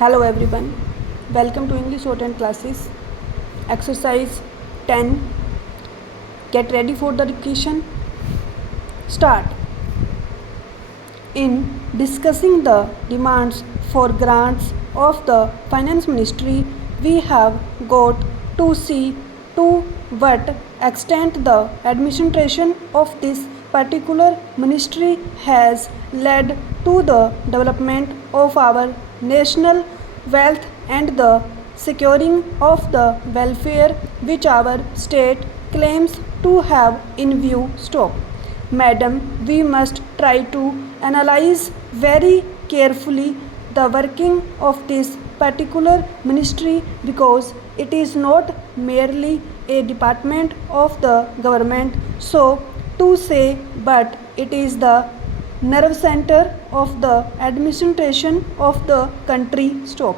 Hello everyone, welcome to English Shorthand classes. Exercise 10. Get ready for the dictation. Start. In discussing the demands for grants of the Finance Ministry, we have got to see to what extent the administration of this particular ministry has led to the development of our national wealth and the securing of the welfare which our state claims to have in view. Stop. Madam, we must try to analyze very carefully the working of this particular ministry because it is not merely a department of the government, so to say, but it is the nerve center of the administration of the country. Stop.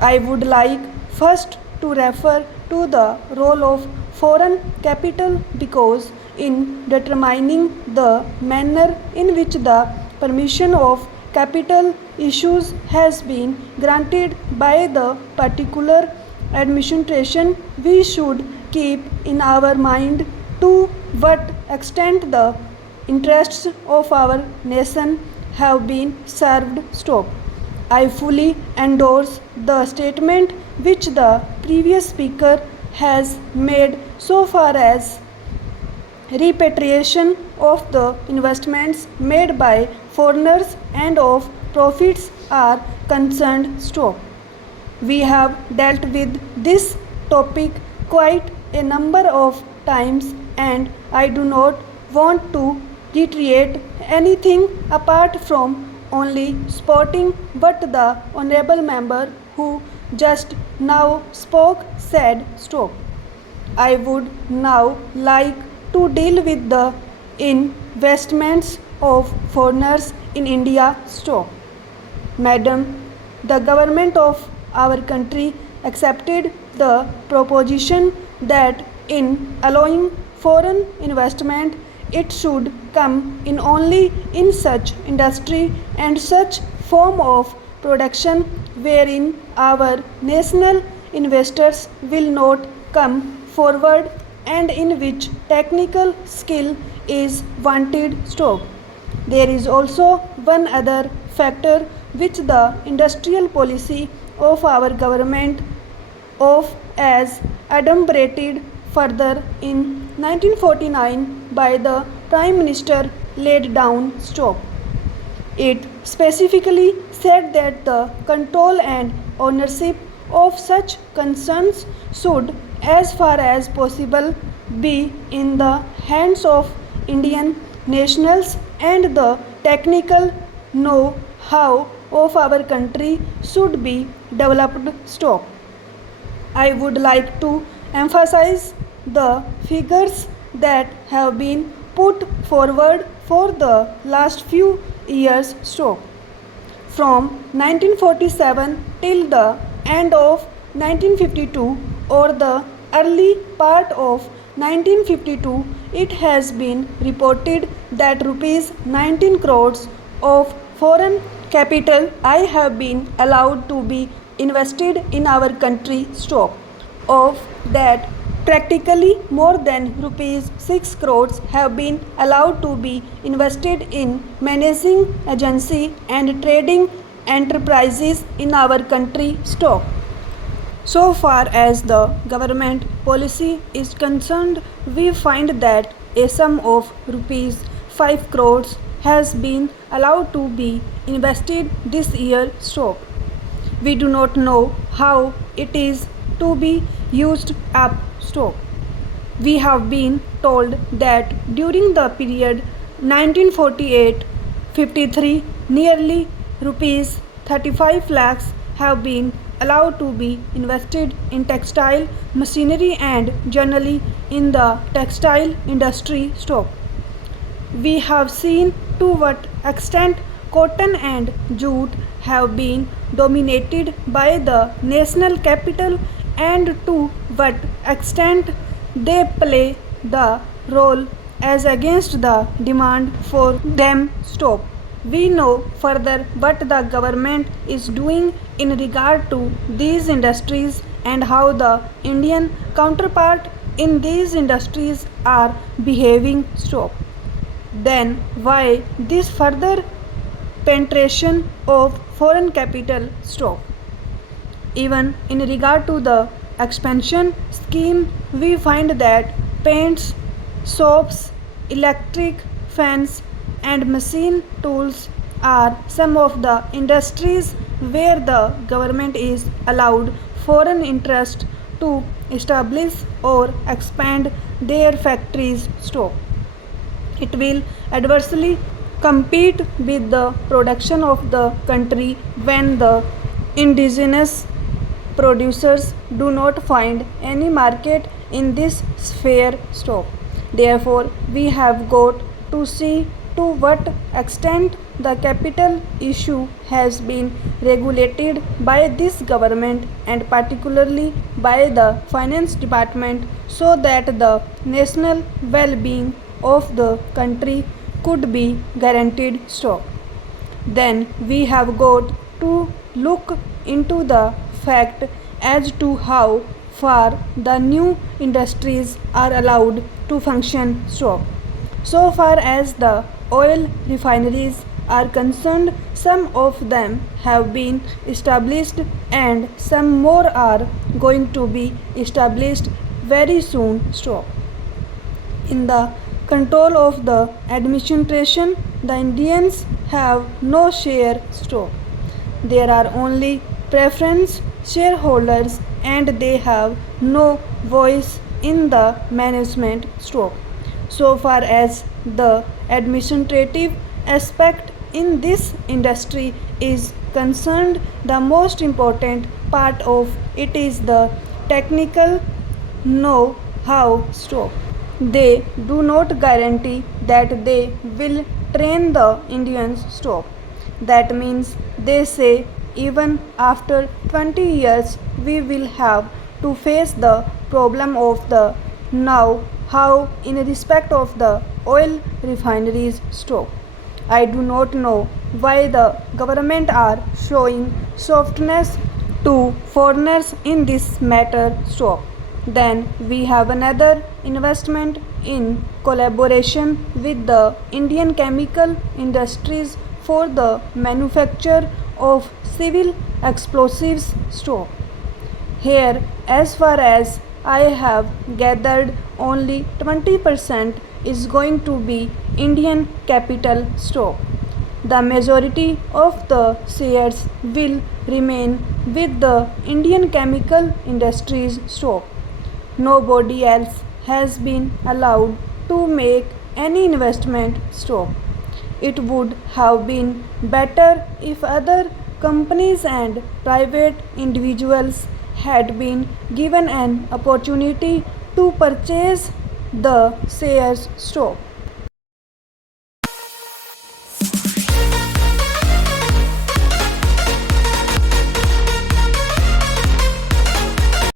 I would like first to refer to the role of foreign capital because in determining the manner in which the permission of capital issues has been granted by the particular administration, we should keep in our mind to what extent the interests of our nation have been served. Stop. I fully endorse the statement which the previous speaker has made so far as repatriation of the investments made by foreigners and of profits are concerned. Stop. We have dealt with this topic quite a number of times and I do not want to reiterate anything apart from only spotting what the honorable member who just now spoke said. Stop. I would now like to deal with the investments of foreigners in India. Stop. Madam, the government of our country accepted the proposition that in allowing foreign investment it should come in only in such industry and such form of production wherein our national investors will not come forward and in which technical skill is wanted. Stop. There is also one other factor which the industrial policy of our government of as adumbrated further in 1949 by the Prime Minister laid down. Stop. It specifically said that the control and ownership of such concerns should, as far as possible, be in the hands of Indian nationals and the technical know-how of our country should be developed. Stop. I would like to emphasize the figures that have been put forward for the last few years. Stop. From 1947 till the end of 1952 or the early part of 1952, it has been reported that rupees 19 crores of foreign capital I have been allowed to be invested in our country. Stop. Of that, practically more than rupees 6 crores have been allowed to be invested in managing agency and trading enterprises in our country. Stop. So far as the government policy is concerned, we find that a sum of rupees 5 crores has been allowed to be invested this year. Stop. We do not know how it is to be used up. Stop. We have been told that during the period 1948-53, nearly rupees 35 lakhs have been allowed to be invested in textile machinery and generally in the textile industry. Stop. We have seen to what extent cotton and jute have been dominated by the national capital and to what extent they play the role as against the demand for them. Stop. We know further what the government is doing in regard to these industries and how the Indian counterpart in these industries are behaving. Stop. Then why this further penetration of foreign capital? Stop. Even in regard to the expansion scheme, we find that paints, soaps, electric fans, and machine tools are some of the industries where the government is allowed foreign interest to establish or expand their factories. Stop. It will adversely compete with the production of the country when the indigenous producers do not find any market in this sphere. Stop. Therefore, we have got to see to what extent the capital issue has been regulated by this government and particularly by the finance department so that the national well-being of the country could be guaranteed. Stop. Then we have got to look into the fact as to how far the new industries are allowed to function. Stop. So far as the oil refineries are concerned, some of them have been established and some more are going to be established very soon. Stop. In the control of the administration, the Indians have no share. Stop. There are only preference shareholders and they have no voice in the management. Stop. So far as the administrative aspect in this industry is concerned, the most important part of it is the technical know how. Stop. They do not guarantee that they will train the Indians. Stop. That means they say even after 20 years we will have to face the problem of the now how in respect of the oil refineries. Stop. I do not know why the government are showing softness to foreigners in this matter. Stop. Then we have another investment in collaboration with the Indian chemical industries for the manufacture of civil explosives. Stop. Here, as far as I have gathered, only 20% is going to be Indian capital. Stop. The majority of the shares will remain with the Indian chemical industries. Stop. Nobody else has been allowed to make any investment. Stop. It would have been better if other companies and private individuals had been given an opportunity to purchase the shares. Stop.